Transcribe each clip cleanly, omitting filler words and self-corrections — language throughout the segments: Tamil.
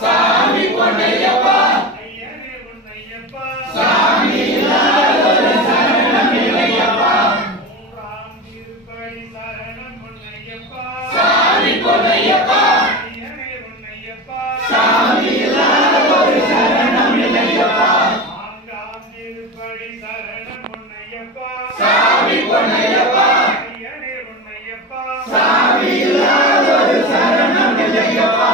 சாமி பொன்னையப்பா ஐயனே பொன்னையப்பா சாமி இல்லாதொரு சரணம் இல்லையப்பா மூன்றாம் திருப்படி சரணம் பொன்னையப்பா சாமி பொன்னையப்பா ஐயனே பொன்னையப்பா சாமி இல்லாதொரு சரணம் இல்லையப்பா நான்காம் திருப்படி சரணம் பொன்னையப்பா சாமி பொன்னையப்பா ஐயனே பொன்னையப்பா சாமி இல்லாதொரு சரணம் இல்லையப்பா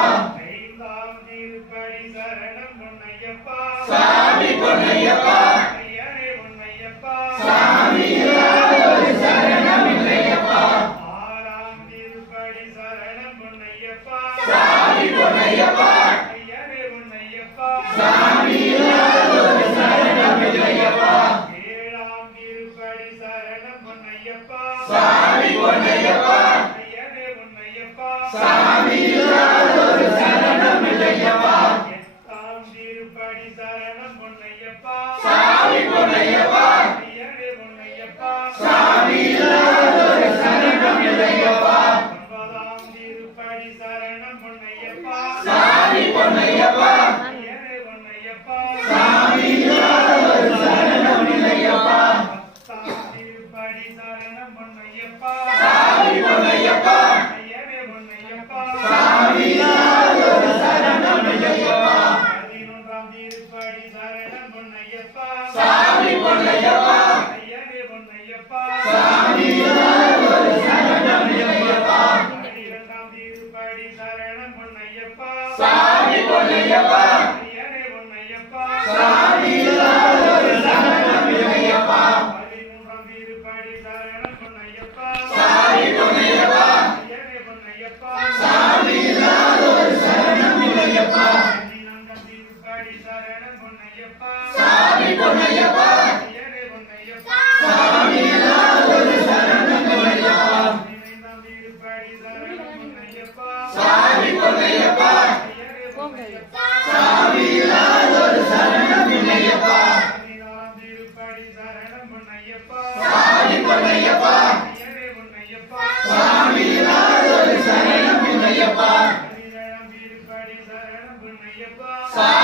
ஐந்தாம் திருப்படி சரணம் பொன்னையப்பா சாமி பொன்னையப்பா ஐயனே பொன்னையப்பா சாமி இல்லாதொரு சரணம் இல்லையப்பா ஆறாம் திருப்படி சரணம் பொன்னையப்பா சாமி பொன்னையப்பா ஐயனே பொன்னையப்பா சாமி இல்லாதொரு சரணம் இல்லையப்பா ஏழாம் திருப்படி சரணம் பொன்னையப்பா சாமி பொன்னையப்பா ஐயனே பொன்னையப்பா சாமி இல்லாதொரு சரணம் இல்லையப்பா எட்டாம் திருப்படி சரணம் பொன்னையப்பா சாமி பொன்னையப்பா ஐயனே பொன்னையப்பா சாமி இல்லாதொரு சரணம் இல்லையப்பா ஒன்பதாம் திருப்படி சரணம் பொன்னையப்பா சாமி பொன்னையப்பா ஐயனே பொன்னையப்பா சாமி இல்லாதொரு சரணம் இல்லையப்பா பத்தாம் திருப்படி சரணம் பொன்னையப்பா சாமி பொன்னையப்பா ஐயனே பொன்னையப்பா சாமி இல்லாதொரு சரணம் இல்லையப்பா பதினொன்றாம் திருப்படி சரணம் பொன்னையப்பா சாமி பொன்னையப்பா ஐயனே பொன்னையப்பா சாமி இல்லாதொரு சரணம் இல்லையப்பா பன்னிரண்டாம் திருப்படி சரணம் பொன்னையப்பா சாமி பொன்னையப்பா ஐயனே பொன்னையப்பா சாமி இல்லாதொரு சரணம் இல்லையப்பா பதிமூன்றாம் திருப்படி சரணம் பொன்னையப்பா சாமி பொன்னையப்பா ஐயனே பொன்னையப்பா சாமி இல்லாதொரு சரணம் இல்லையப்பா பதினான்காம் திருப்படி சரணம் பொன்னையப்பா சாமி பொன்னையப்பா ஐயனே பொன்னையப்பா சாமி இல்லாதொரு சரணம் இல்லையப்பா பதினைந்தாம் திருப்படி சரணம் பொன்னையப்பா சாமி பொன்னையப்பா ஐயனே பொன்னையப்பா சாமி இல்லாதொரு சரணம் இல்லையப்பா பதினாறாம் திருப்படி சரணம் பொன்னையப்பா சாமி பொன்னையப்பா ஐயனே பொன்னையப்பா சாமி இல்லாதொரு சரணம் இல்லையப்பா பதினேழாம் திருப்படி சரணம் பொன்னையப்பா சாமி